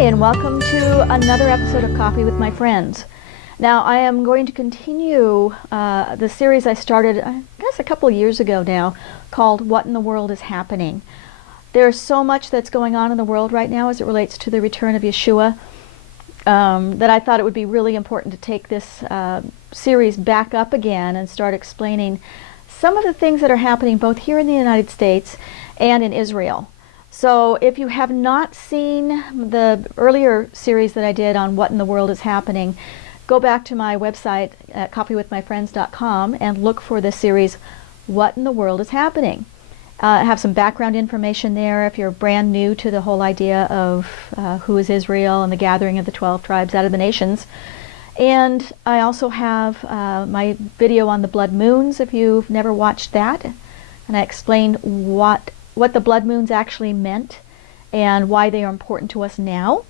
and welcome to another episode of Coffee with My Friends. Now, I am going to continue the series I started, I guess, a couple of years ago now, called What in the World is Happening? There's so much that's going on in the world right now as it relates to the return of Yeshua that I thought it would be really important to take this series back up again and start explaining some of the things that are happening both here in the United States and in Israel. So if you have not seen the earlier series that I did on what in the world is happening, go back to my website at coffeewithmyfriends.com and look for the series, What in the World is Happening? I have some background information there if you're brand new to the whole idea of who is Israel and the gathering of the 12 tribes out of the nations. And I also have my video on the blood moons if you've never watched that. And I explained what the blood moons actually meant and why they are important to us now.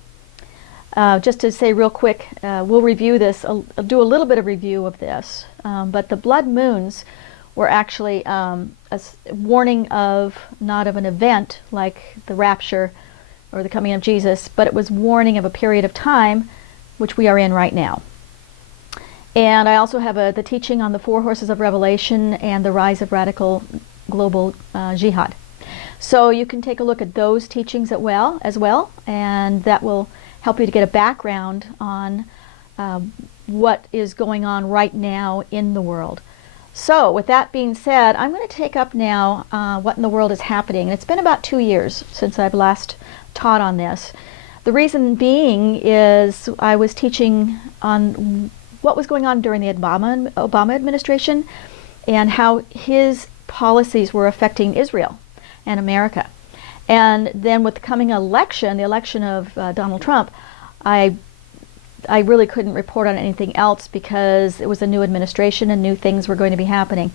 Just to say real quick, we'll review this, I'll do a little bit of review of this, but the blood moons were actually a warning of, not of an event like the rapture or the coming of Jesus, but it was warning of a period of time which we are in right now. And I also have the teaching on the 4 horses of Revelation and the rise of radical global jihad. So you can take a look at those teachings as well, and that will help you to get a background on what is going on right now in the world. So with that being said, I'm going to take up now what in the world is happening. And it's been about 2 years since I've last taught on this. The reason being is I was teaching on what was going on during the Obama administration and how his policies were affecting Israel and America. And then with the coming election, the election of Donald Trump, I really couldn't report on anything else because it was a new administration and new things were going to be happening.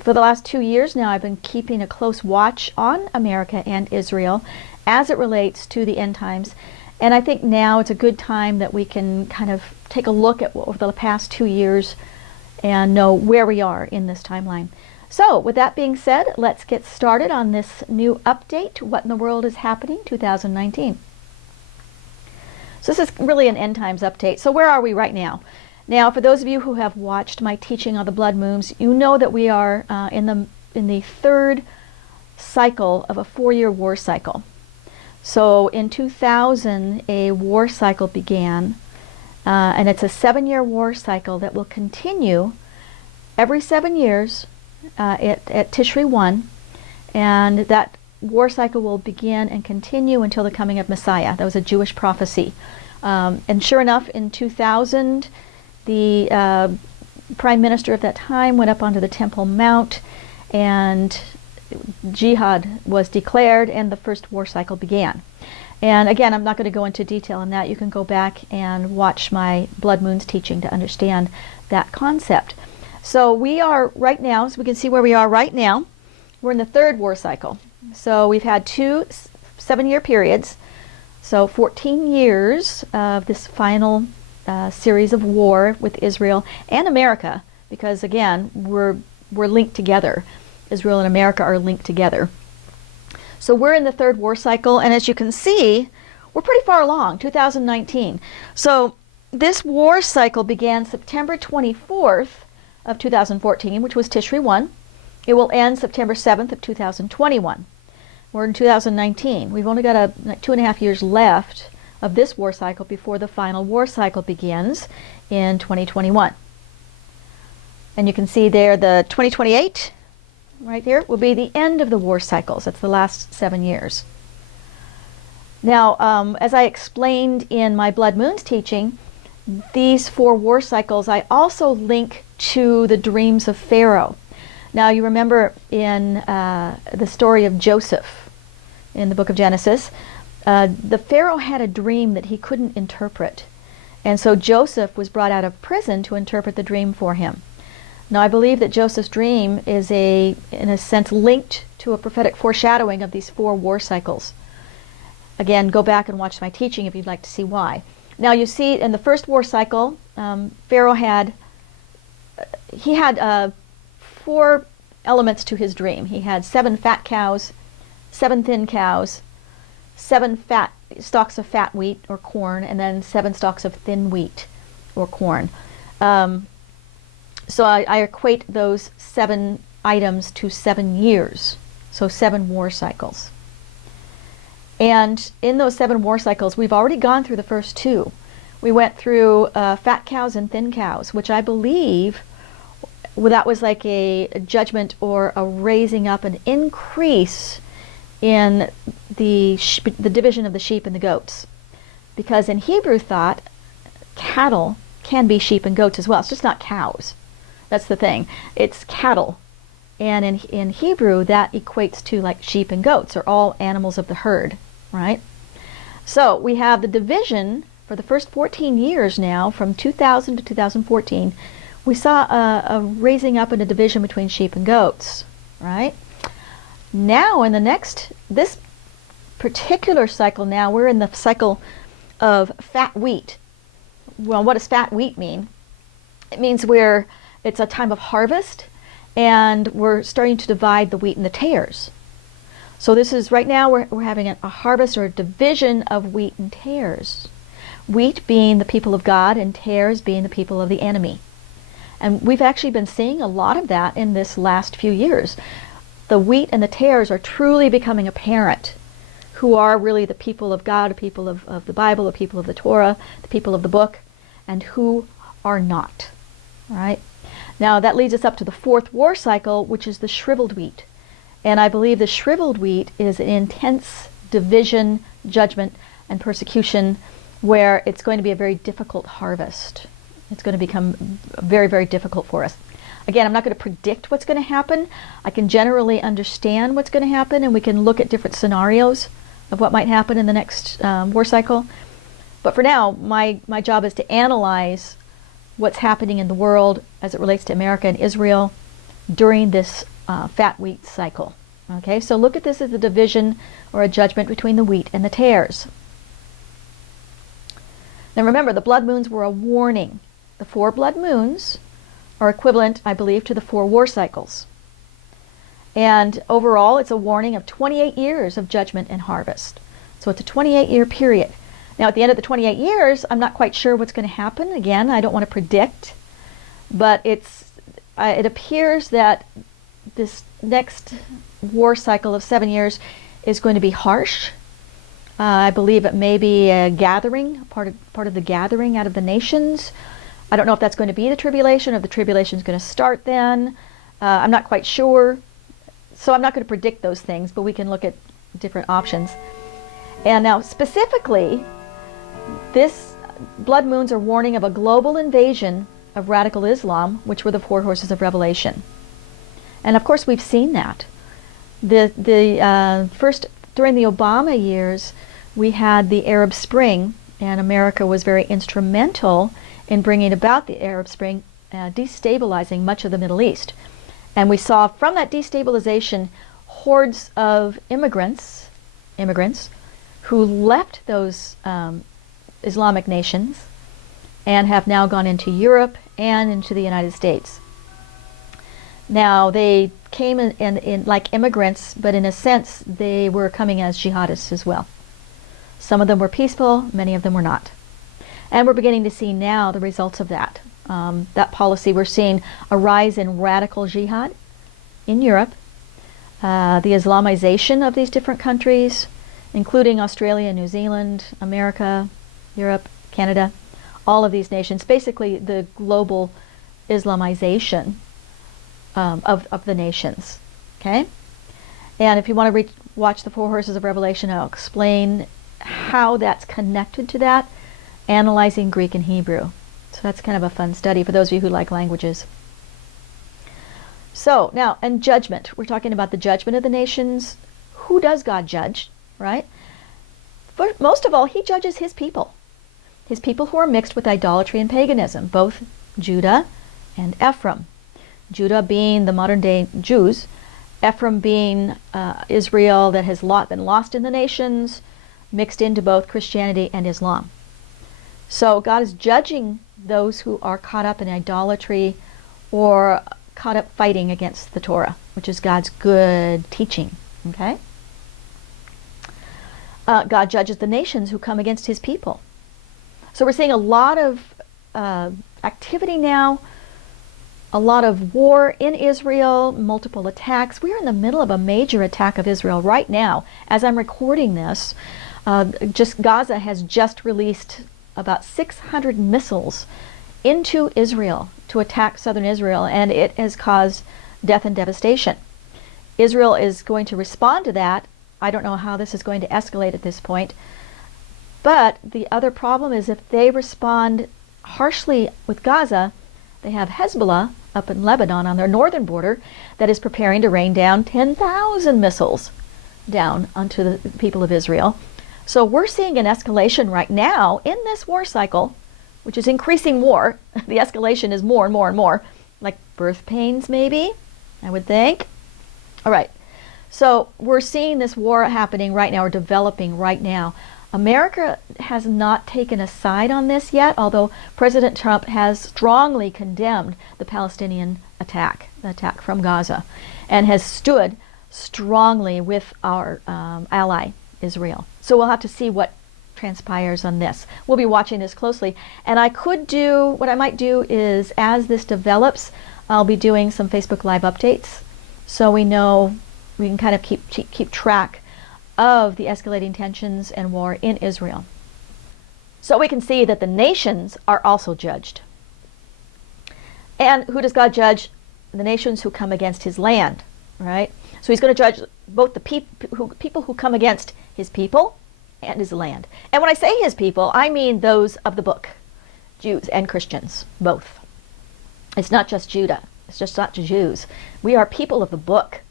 For the last 2 years now, I've been keeping a close watch on America and Israel as it relates to the end times. And I think now it's a good time that we can kind of take a look at over the past 2 years and know where we are in this timeline. So with that being said, let's get started on this new update, What in the World is Happening 2019. So this is really an end times update. So where are we right now? Now, for those of you who have watched my teaching on the blood moons, you know that we are in the third cycle of a 4-year war cycle. So in 2000, a war cycle began, and it's a 7-year war cycle that will continue every 7 years at Tishri 1, and that war cycle will begin and continue until the coming of Messiah. That was a Jewish prophecy. And sure enough, in 2000, the prime minister of that time went up onto the Temple Mount, and jihad was declared, and the first war cycle began. And again, I'm not going to go into detail on that. You can go back and watch my Blood Moons teaching to understand that concept. So we are right now, so we can see where we are right now. We're in the third war cycle. So we've had 2 7-year periods. So 14 years of this final series of war with Israel and America, because again, we're linked together. Israel and America are linked together. So we're in the third war cycle, and as you can see, we're pretty far along, 2019. So this war cycle began September 24th of 2014, which was Tishri 1. It will end September 7th of 2021. We're in 2019. We've only got like 2.5 years left of this war cycle before the final war cycle begins in 2021. And you can see there the 2028 right here will be the end of the war cycles. That's the last 7 years. Now, as I explained in my Blood Moons teaching, these 4 war cycles I also link to the dreams of Pharaoh. Now, you remember in the story of Joseph in the book of Genesis, the Pharaoh had a dream that he couldn't interpret. And so Joseph was brought out of prison to interpret the dream for him. Now, I believe that Joseph's dream is in a sense, linked to a prophetic foreshadowing of these 4 war cycles. Again, go back and watch my teaching if you'd like to see why. Now, you see in the first war cycle, Pharaoh had 4 elements to his dream. He had 7 fat cows, 7 thin cows, 7 fat stalks of fat wheat or corn, and then 7 stalks of thin wheat or corn. So I equate those 7 items to 7 years, so 7 war cycles. And in those 7 war cycles, we've already gone through the first 2. We went through fat cows and thin cows, which I believe that was like a judgment or a raising up, an increase in the division of the sheep and the goats. Because in Hebrew thought, cattle can be sheep and goats as well. It's just not cows. That's the thing. It's cattle. And in Hebrew, that equates to like sheep and goats, or all animals of the herd, right? So we have the division for the first 14 years now, from 2000 to 2014. We saw a raising up and a division between sheep and goats, right? Now in this particular cycle now, we're in the cycle of fat wheat. Well, what does fat wheat mean? It means it's a time of harvest, and we're starting to divide the wheat and the tares. So this is, right now we're having a harvest or a division of wheat and tares. Wheat being the people of God and tares being the people of the enemy. And we've actually been seeing a lot of that in this last few years. The wheat and the tares are truly becoming apparent. Who are really the people of God, the people of the Bible, the people of the Torah, the people of the book, and who are not. Right? Now that leads us up to the 4th war cycle, which is the shriveled wheat. And I believe the shriveled wheat is an intense division, judgment, and persecution, where it's going to be a very difficult harvest. It's going to become very, very difficult for us. Again, I'm not going to predict what's going to happen. I can generally understand what's going to happen, and we can look at different scenarios of what might happen in the next war cycle. But for now, my job is to analyze what's happening in the world as it relates to America and Israel during this fat wheat cycle. Okay, so look at this as a division or a judgment between the wheat and the tares. Now remember, the blood moons were a warning. The 4 blood moons are equivalent, I believe, to the 4 war cycles. And overall, it's a warning of 28 years of judgment and harvest. So it's a 28-year period. Now, at the end of the 28 years, I'm not quite sure what's going to happen. Again, I don't want to predict, but it appears that this next war cycle of 7 years is going to be harsh. I believe it may be a gathering, part of the gathering out of the nations. I don't know if that's going to be the tribulation, or if the tribulation is going to start then. I'm not quite sure. So I'm not going to predict those things, but we can look at different options. And now specifically, this blood moons are warning of a global invasion of radical Islam, which were the 4 horses of Revelation. And of course we've seen that. First, during the Obama years, we had the Arab Spring, and America was very instrumental in bringing about the Arab Spring, destabilizing much of the Middle East. And we saw from that destabilization hordes of immigrants who left those Islamic nations and have now gone into Europe and into the United States. Now they came in like immigrants, but in a sense they were coming as jihadists as well. Some of them were peaceful, many of them were not. And we're beginning to see now the results of that. That policy, we're seeing a rise in radical jihad in Europe, the Islamization of these different countries, including Australia, New Zealand, America, Europe, Canada, all of these nations, basically the global Islamization of the nations. Okay? And if you want to watch the 4 Horses of Revelation, I'll explain how that's connected to that, analyzing Greek and Hebrew. So that's kind of a fun study for those of you who like languages. So now, and judgment. We're talking about the judgment of the nations. Who does God judge, right? But most of all, he judges his people. His people who are mixed with idolatry and paganism, both Judah and Ephraim. Judah being the modern day Jews, Ephraim being Israel that has been lost in the nations, mixed into both Christianity and Islam. So God is judging those who are caught up in idolatry or caught up fighting against the Torah, which is God's good teaching. Okay? God judges the nations who come against his people. So we're seeing a lot of activity now, a lot of war in Israel, multiple attacks. We are in the middle of a major attack of Israel right now. As I'm recording this, just Gaza has just released about 600 missiles into Israel to attack southern Israel, and it has caused death and devastation. Israel is going to respond to that. I don't know how this is going to escalate at this point. But the other problem is if they respond harshly with Gaza, they have Hezbollah up in Lebanon on their northern border that is preparing to rain down 10,000 missiles down onto the people of Israel. So we're seeing an escalation right now in this war cycle, which is increasing war. The escalation is more and more and more, like birth pains maybe, I would think. All right, so we're seeing this war happening right now, or developing right now. America has not taken a side on this yet, although President Trump has strongly condemned the Palestinian attack, the attack from Gaza, and has stood strongly with our ally, Israel. So we'll have to see what transpires on this. We'll be watching this closely. And what I might do is, as this develops, I'll be doing some Facebook Live updates, so we know, we can kind of keep track of the escalating tensions and war in Israel. So we can see that the nations are also judged. And who does God judge? The nations who come against his land, right? So he's going to judge both the people who come against his people and his land. And when I say his people, I mean those of the book, Jews and Christians, both. It's not just Judah. It's just not Jews. We are people of the book.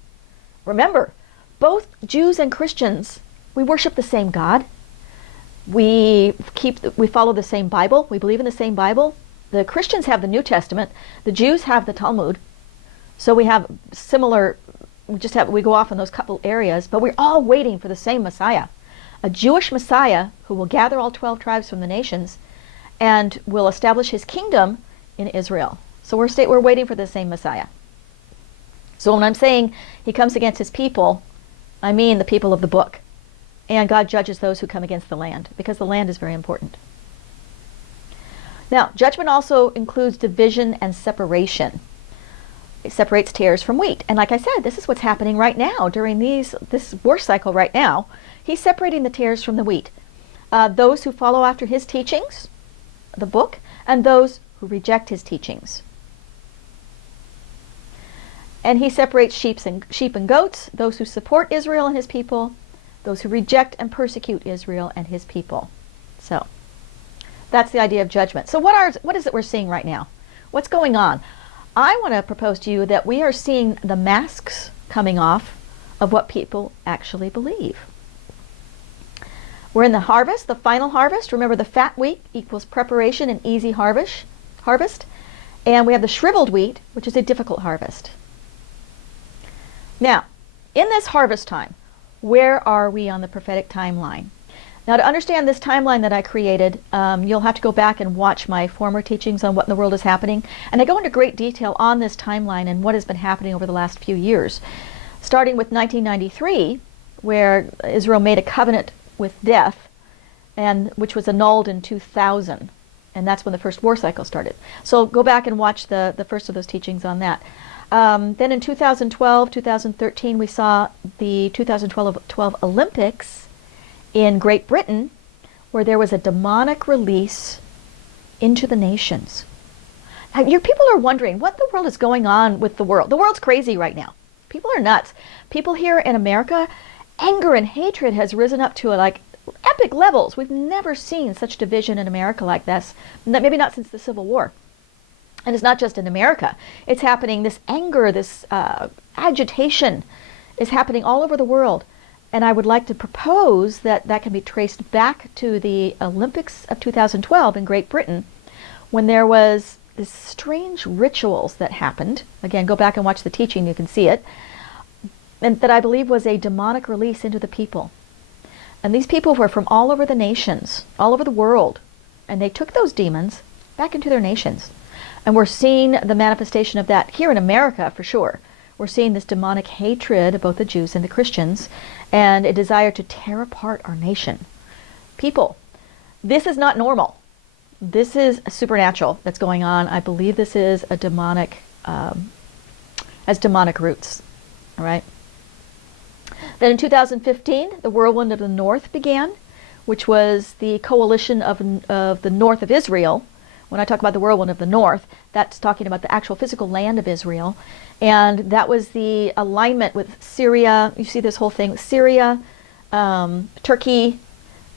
Remember, both Jews and Christians, we worship the same God. We follow the same Bible. We believe in the same Bible. The Christians have the New Testament. The Jews have the Talmud. So we have similar, we go off in those couple areas, but we're all waiting for the same Messiah. A Jewish Messiah who will gather all 12 tribes from the nations and will establish his kingdom in Israel. So we're waiting for the same Messiah. So when I'm saying he comes against his people, I mean the people of the book. And God judges those who come against the land, because the land is very important. Now, judgment also includes division and separation. It separates tares from wheat. And like I said, this is what's happening right now during this war cycle right now. He's separating the tares from the wheat. Those who follow after his teachings, the book, and those who reject his teachings. And he separates sheep and goats, those who support Israel and his people, those who reject and persecute Israel and his people. So that's the idea of judgment. So what is it we're seeing right now? What's going on? I want to propose to you that we are seeing the masks coming off of what people actually believe. We're in the harvest, the final harvest. Remember, the fat wheat equals preparation and easy harvest. And we have the shriveled wheat, which is a difficult harvest. Now, in this harvest time, where are we on the prophetic timeline? Now, to understand this timeline that I created, you'll have to go back and watch my former teachings on what in the world is happening. And I go into great detail on this timeline and what has been happening over the last few years. Starting with 1993, where Israel made a covenant with death, and which was annulled in 2000. And that's when the first war cycle started. So go back and watch the first of those teachings on that. Then in 2012, 2013, we saw the 2012 Olympics in Great Britain, where there was a demonic release into the nations. Now, your people are wondering what the world is going on with the world. The world's crazy right now. People are nuts. People here in America, anger and hatred has risen up to like epic levels. We've never seen such division in America like this. Maybe not since the Civil War. And it's not just in America. It's happening, this anger, this agitation is happening all over the world. And I would like to propose that that can be traced back to the Olympics of 2012 in Great Britain, when there was this strange rituals that happened. Again, go back and watch the teaching, you can see it. And that I believe was a demonic release into the people. And these people were from all over the nations, all over the world. And they took those demons back into their nations. And we're seeing the manifestation of that here in America for sure. we're seeing this demonic hatred of both the Jews and the Christians, and a desire to tear apart our nation. People, this is not normal. This is supernatural that's going on. I believe this is a demonic, has demonic roots. All right. Then in 2015, the Whirlwind of the North began, which was the coalition of the north of Israel. When I talk about the Whirlwind of the North, that's talking about the actual physical land of Israel. And that was the alignment with Syria. You see this whole thing with Syria, Turkey,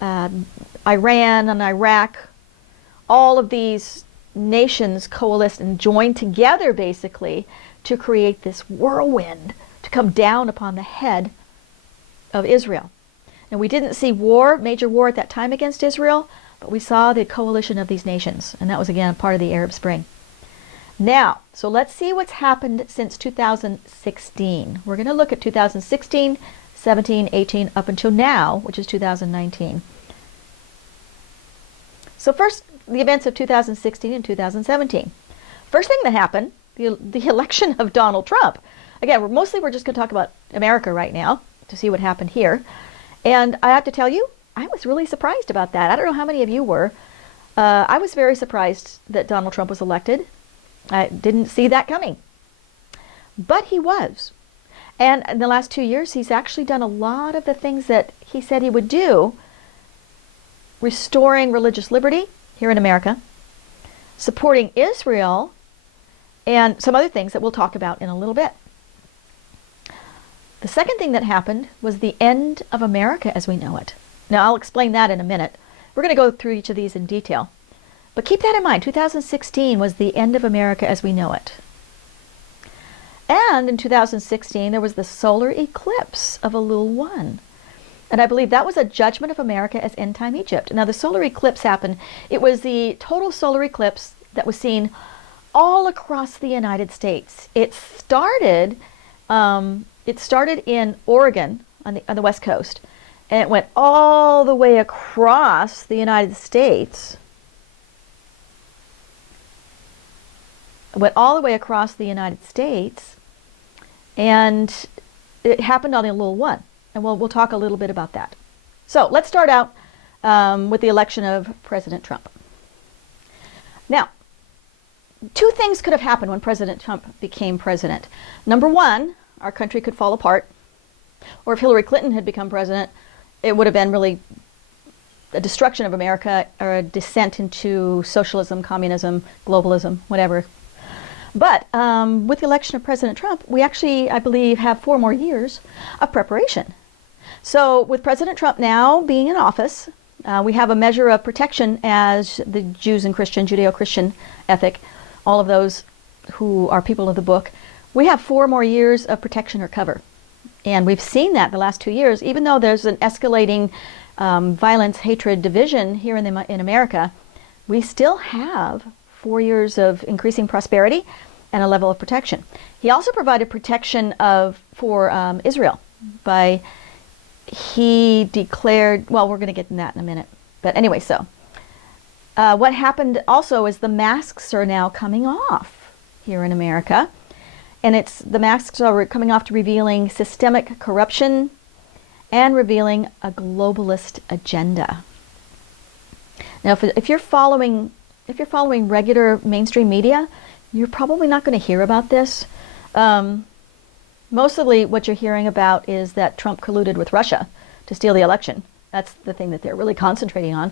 Iran and Iraq. All of these nations coalesced and joined together basically to create this whirlwind to come down upon the head of Israel. And we didn't see war, major war at that time against Israel, but we saw the coalition of these nations. And that was, again, part of the Arab Spring. Now, so let's see what's happened since 2016. We're going to look at 2016, 17, 18, up until now, which is 2019. So first, the events of 2016 and 2017. First thing that happened, the election of Donald Trump. Again, we're just going to talk about America right now to see what happened here. And I have to tell you, I was really surprised about that. I don't know how many of you were. I was very surprised that Donald Trump was elected. I didn't see that coming. But he was. And in the last 2 years, he's actually done a lot of the things that he said he would do, restoring religious liberty here in America, supporting Israel, and some other things that we'll talk about in a little bit. The second thing that happened was the end of America as we know it. Now, I'll explain that in a minute. We're going to go through each of these in detail. But keep that in mind. 2016 was the end of America as we know it. And in 2016, there was the solar eclipse of Elul 1. And I believe that was a judgment of America as end-time Egypt. Now, the solar eclipse happened. It was the total solar eclipse that was seen all across the United States. It started in Oregon on the West Coast, and it went all the way across the United States. It went all the way across the United States, and it happened on Elul 1. And we'll talk a little bit about that. So let's start out with the election of President Trump. Now, two things could have happened when President Trump became president. Number one, our country could fall apart. Or if Hillary Clinton had become president, it would have been really a destruction of America or a descent into socialism, communism, globalism, whatever. But with the election of President Trump, we actually, I believe, have 4 more years of preparation. So with President Trump now being in office, we have a measure of protection as the Jews and Christian, Judeo-Christian ethic, all of those who are people of the book. We have 4 more years of protection or cover. And we've seen that the last 2 years, even though there's an escalating violence, hatred, division here in America, we still have 4 years of increasing prosperity and a level of protection. He also provided protection for Israel by, he declared, well, we're going to get in that in a minute. But anyway, so what happened also is the masks are now coming off here in America. And the masks are coming off to revealing systemic corruption and revealing a globalist agenda. Now, if you're following regular mainstream media, you're probably not going to hear about this. Mostly what you're hearing about is that Trump colluded with Russia to steal the election. That's the thing that they're really concentrating on.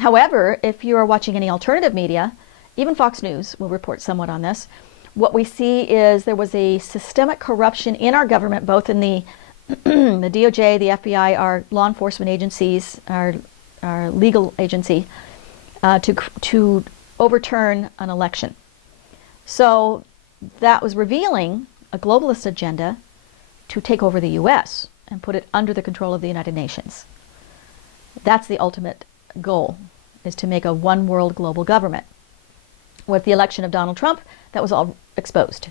However, if you are watching any alternative media, even Fox News will report somewhat on this. What we see is there was a systemic corruption in our government, both in the the DOJ, the FBI, our law enforcement agencies, our legal agency, to overturn an election. So that was revealing a globalist agenda to take over the U.S. and put it under the control of the United Nations. That's the ultimate goal, is to make a one world global government. With the election of Donald Trump, that was all exposed.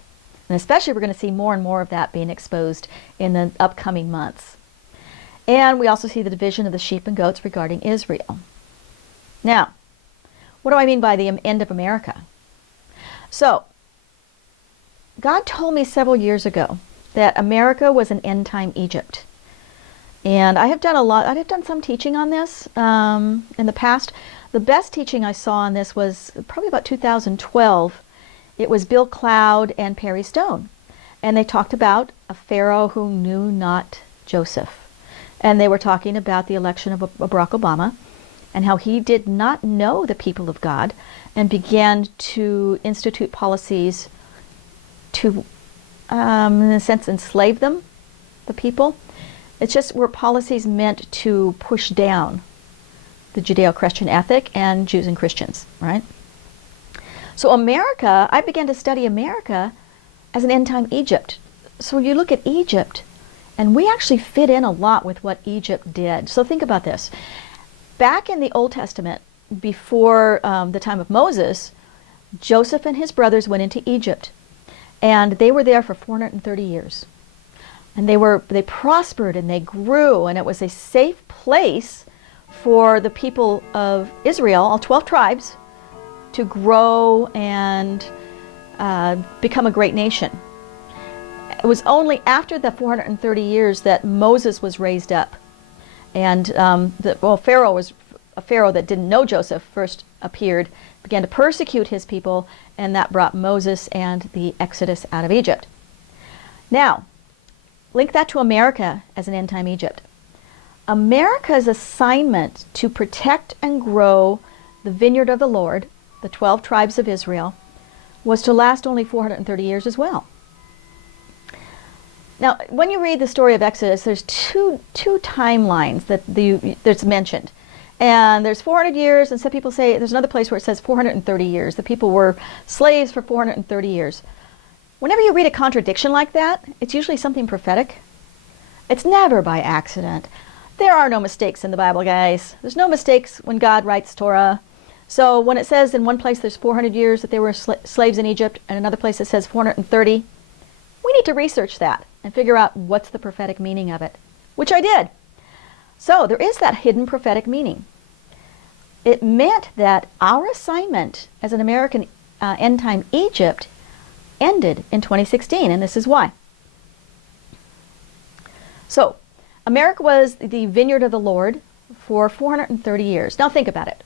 And especially we're going to see more and more of that being exposed in the upcoming months. And we also see the division of the sheep and goats regarding Israel. Now, what do I mean by the end of America? So, God told me several years ago that America was an end-time Egypt. And I have done some teaching on this in the past. The best teaching I saw on this was probably about 2012. It was Bill Cloud and Perry Stone. And they talked about a Pharaoh who knew not Joseph. And they were talking about the election of Barack Obama and how he did not know the people of God and began to institute policies to, in a sense, enslave them, the people. It's just were policies meant to push down the Judeo-Christian ethic and Jews and Christians, right? So America, I began to study America as an end-time Egypt. So you look at Egypt, and we actually fit in a lot with what Egypt did. So think about this. Back in the Old Testament, before the time of Moses, Joseph and his brothers went into Egypt, and they were there for 430 years. And they prospered and they grew, and it was a safe place for the people of Israel, all 12 tribes, to grow and become a great nation. It was only after the 430 years that Moses was raised up. And Pharaoh was a Pharaoh that didn't know Joseph first appeared, began to persecute his people, and that brought Moses and the Exodus out of Egypt. Now, link that to America as an end-time Egypt. America's assignment to protect and grow the vineyard of the Lord, the 12 tribes of Israel, was to last only 430 years as well. Now, when you read the story of Exodus, there's two timelines that's mentioned. And there's 400 years, and some people say, there's another place where it says 430 years. The people were slaves for 430 years. Whenever you read a contradiction like that, it's usually something prophetic. It's never by accident. There are no mistakes in the Bible, guys. There's no mistakes when God writes Torah. So when it says in one place there's 400 years that they were slaves in Egypt, and another place it says 430, we need to research that and figure out what's the prophetic meaning of it, which I did. So there is that hidden prophetic meaning. It meant that our assignment as an American end-time Egypt ended in 2016, and this is why. So, America was the vineyard of the Lord for 430 years. Now think about it.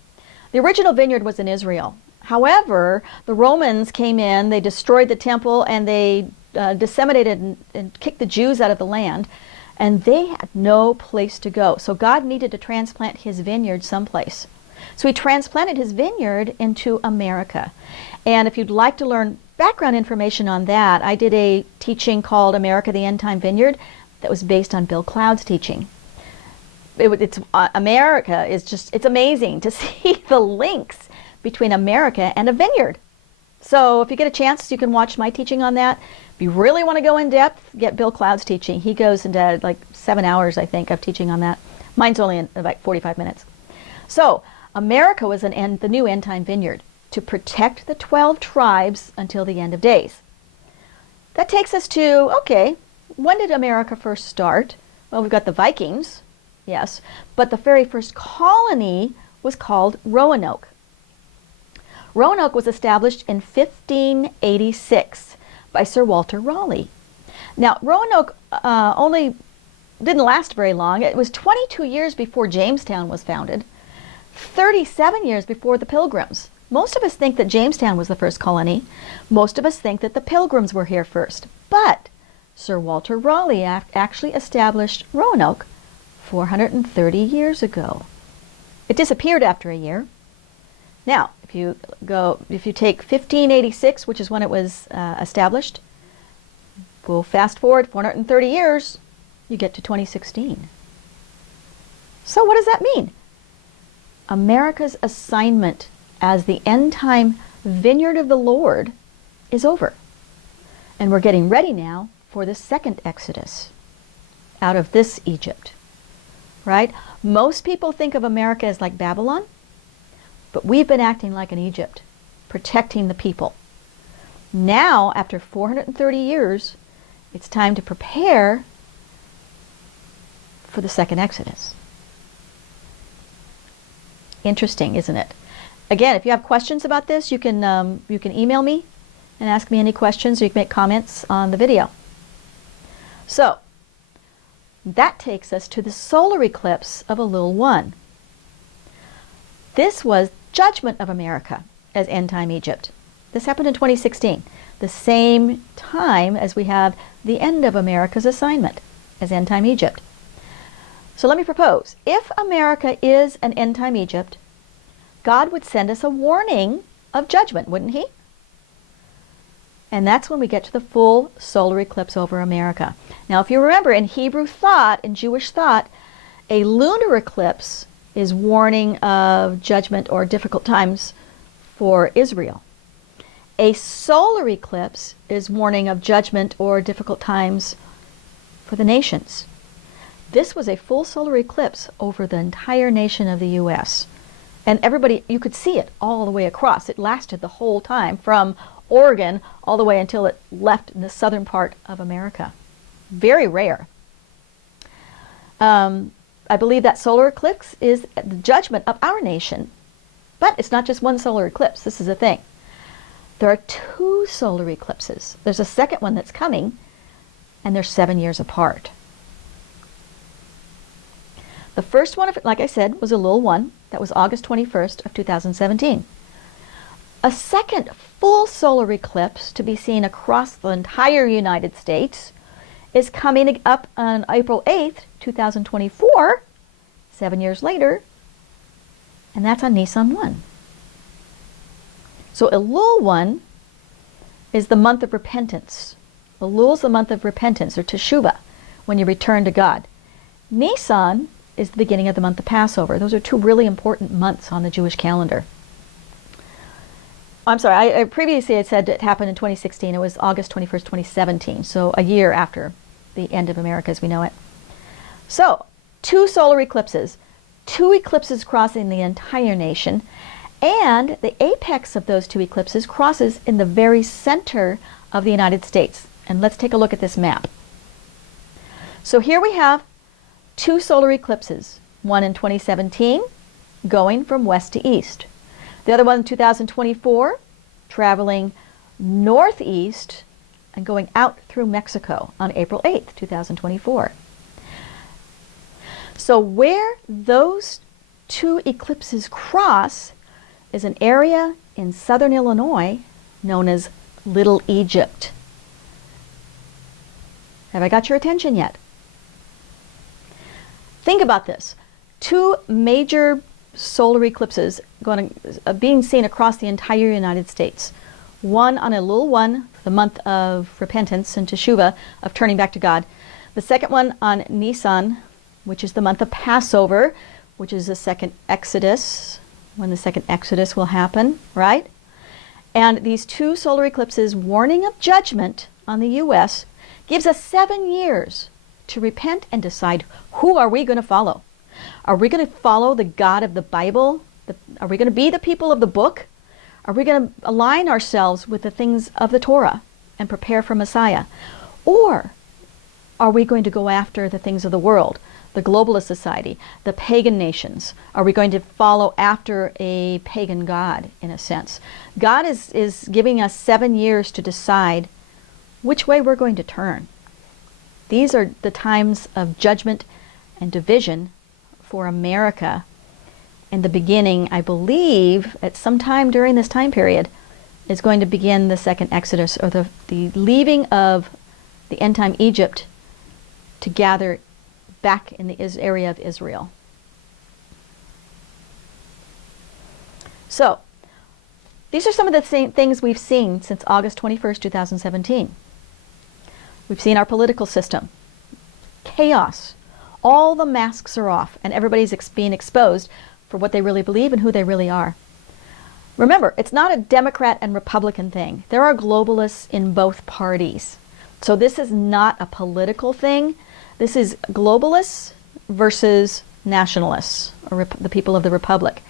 The original vineyard was in Israel. However, the Romans came in, they destroyed the temple, and they disseminated and kicked the Jews out of the land, and they had no place to go. So God needed to transplant his vineyard someplace. So he transplanted his vineyard into America. And if you'd like to learn background information on that, I did a teaching called America, the End Time Vineyard that was based on Bill Cloud's teaching. America is just, it's amazing to see the links between America and a vineyard. So if you get a chance, you can watch my teaching on that. If you really want to go in depth, get Bill Cloud's teaching. He goes into like 7 hours, I think, of teaching on that. Mine's only in about 45 minutes. So America was the new end time vineyard to protect the 12 tribes until the end of days. That takes us to, okay, when did America first start? Well, we've got the Vikings, yes, but the very first colony was called Roanoke. Roanoke was established in 1586 by Sir Walter Raleigh. Now, Roanoke only didn't last very long. It was 22 years before Jamestown was founded, 37 years before the Pilgrims. Most of us think that Jamestown was the first colony. Most of us think that the Pilgrims were here first. But Sir Walter Raleigh actually established Roanoke 430 years ago. It disappeared after a year. Now, if you take 1586, which is when it was established, go fast forward 430 years, you get to 2016. So what does that mean? America's assignment as the end time vineyard of the Lord is over. And we're getting ready now for the second Exodus out of this Egypt, right? Most people think of America as like Babylon, but we've been acting like an Egypt, protecting the people. Now, after 430 years, it's time to prepare for the second Exodus. Interesting, isn't it? Again, if you have questions about this, you can email me and ask me any questions, or you can make comments on the video. So, that takes us to the solar eclipse of Elul 1. This was judgment of America as end-time Egypt. This happened in 2016, the same time as we have the end of America's assignment as end-time Egypt. So let me propose, if America is an end-time Egypt, God would send us a warning of judgment, wouldn't he? And that's when we get to the full solar eclipse over America. Now, if you remember, in Hebrew thought, in Jewish thought, a lunar eclipse is warning of judgment or difficult times for Israel. A solar eclipse is warning of judgment or difficult times for the nations. This was a full solar eclipse over the entire nation of the U.S. And everybody, you could see it all the way across. It lasted the whole time from Oregon all the way until it left in the southern part of America. Very rare. I believe that solar eclipse is the judgment of our nation. But it's not just one solar eclipse. This is the thing. There are 2 solar eclipses. There's a second one that's coming, and they're 7 years apart. The first one, like I said, was Elul 1. That was August 21st of 2017. A second full solar eclipse to be seen across the entire United States is coming up on April 8th, 2024, 7 years later, and that's on Nisan 1. So Elul 1 is the month of repentance. Elul is the month of repentance, or Teshuvah, when you return to God. Nisan is the beginning of the month of Passover. Those are 2 really important months on the Jewish calendar. I'm sorry, I previously had said it happened in 2016. It was August 21st, 2017, so a year after the end of America as we know it. So, 2 solar eclipses, 2 eclipses crossing the entire nation, and the apex of those 2 eclipses crosses in the very center of the United States. And let's take a look at this map. So here we have 2 solar eclipses, one in 2017 going from west to east. The other one in 2024 traveling northeast and going out through Mexico on April 8th, 2024. So where those 2 eclipses cross is an area in southern Illinois known as Little Egypt. Have I got your attention yet? Think about this. 2 major solar eclipses being seen across the entire United States. One on Elul 1, the month of repentance and Teshuvah, of turning back to God. The second one on Nisan, which is the month of Passover, which is the second Exodus, when the second Exodus will happen, right? And these 2 solar eclipses warning of judgment on the U.S. gives us 7 years to repent and decide, who are we going to follow? Are we going to follow the God of the Bible? Are we going to be the people of the book? Are we going to align ourselves with the things of the Torah and prepare for Messiah? Or are we going to go after the things of the world, the globalist society, the pagan nations? Are we going to follow after a pagan god, in a sense? God is giving us 7 years to decide which way we're going to turn. These are the times of judgment and division for America. In the beginning, I believe, at some time during this time period, is going to begin the second Exodus, or the leaving of the end time Egypt to gather back in the area of Israel. So, these are some of the things we've seen since August 21st, 2017. We've seen our political system. Chaos. All the masks are off, and everybody's being exposed for what they really believe and who they really are. Remember, it's not a Democrat and Republican thing. There are globalists in both parties. So this is not a political thing. This is globalists versus nationalists, or the people of the Republic.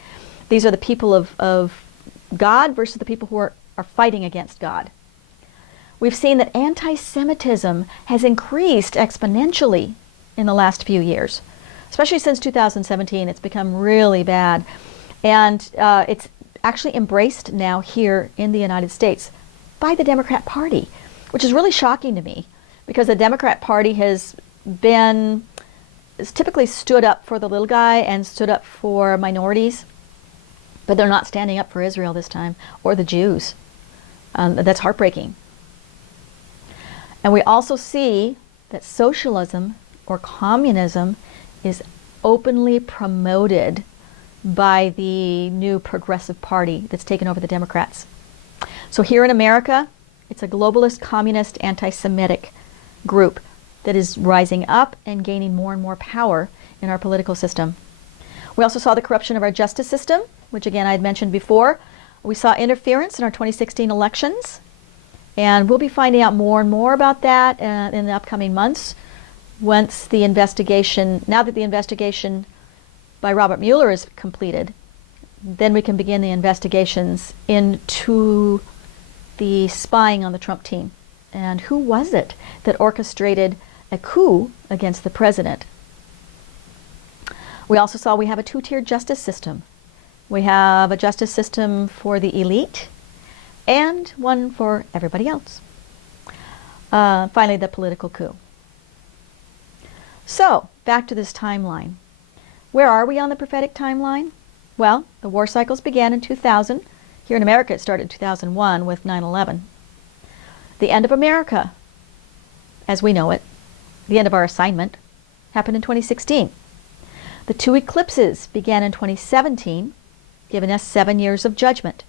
These are the people of God versus the people who are fighting against God. We've seen that anti-Semitism has increased exponentially in the last few years. Especially since 2017, it's become really bad. And it's actually embraced now here in the United States by the Democrat Party, which is really shocking to me because the Democrat Party has typically stood up for the little guy and stood up for minorities, but they're not standing up for Israel this time, or the Jews. That's heartbreaking. And we also see that socialism or communism is openly promoted by the new progressive party that's taken over the Democrats. So here in America, it's a globalist, communist, anti-Semitic group that is rising up and gaining more and more power in our political system. We also saw the corruption of our justice system, which again I had mentioned before. We saw interference in our 2016 elections, and we'll be finding out more and more about that in the upcoming months. Now that the investigation by Robert Mueller is completed, then we can begin the investigations into the spying on the Trump team. And who was it that orchestrated a coup against the president? We also saw we have a two-tiered justice system. We have a justice system for the elite and one for everybody else. Finally, the political coup. So, back to this timeline. Where are we on the prophetic timeline? Well, the war cycles began in 2000. Here in America, it started in 2001 with 9/11. The end of America, as we know it, the end of our assignment, happened in 2016. The two eclipses began in 2017, giving us 7 years of judgment.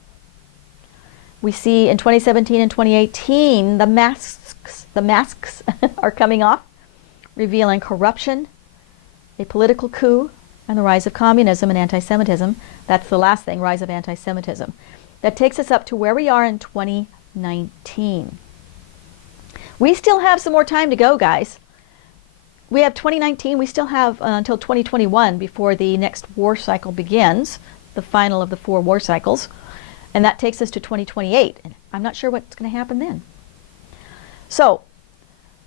We see in 2017 and 2018, the masks are coming off, revealing corruption, a political coup, and the rise of communism and anti-Semitism. That's the last thing, rise of anti-Semitism. That takes us up to where we are in 2019. We still have some more time to go, guys. We have 2019. We still have until 2021 before the next war cycle begins, the final of the 4 war cycles. And that takes us to 2028. And I'm not sure what's going to happen then. So,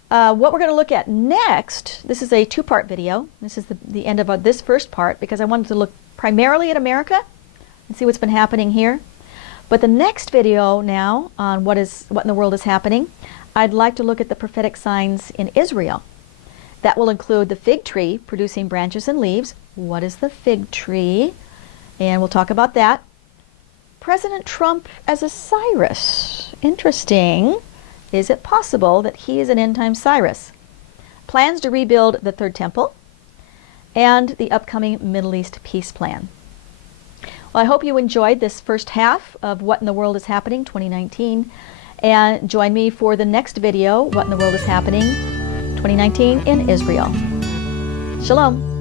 what we're going to look at next, this is a 2-part video. This is the end of this first part because I wanted to look primarily at America and see what's been happening here. But the next video now on what in the world is happening, I'd like to look at the prophetic signs in Israel. That will include the fig tree producing branches and leaves. What is the fig tree? And we'll talk about that. President Trump as a Cyrus. Interesting. Is it possible that he is an end-time Cyrus? Plans to rebuild the Third Temple and the upcoming Middle East peace plan. Well, I hope you enjoyed this first half of What in the World is Happening 2019. And join me for the next video, What in the World is Happening 2019 in Israel. Shalom.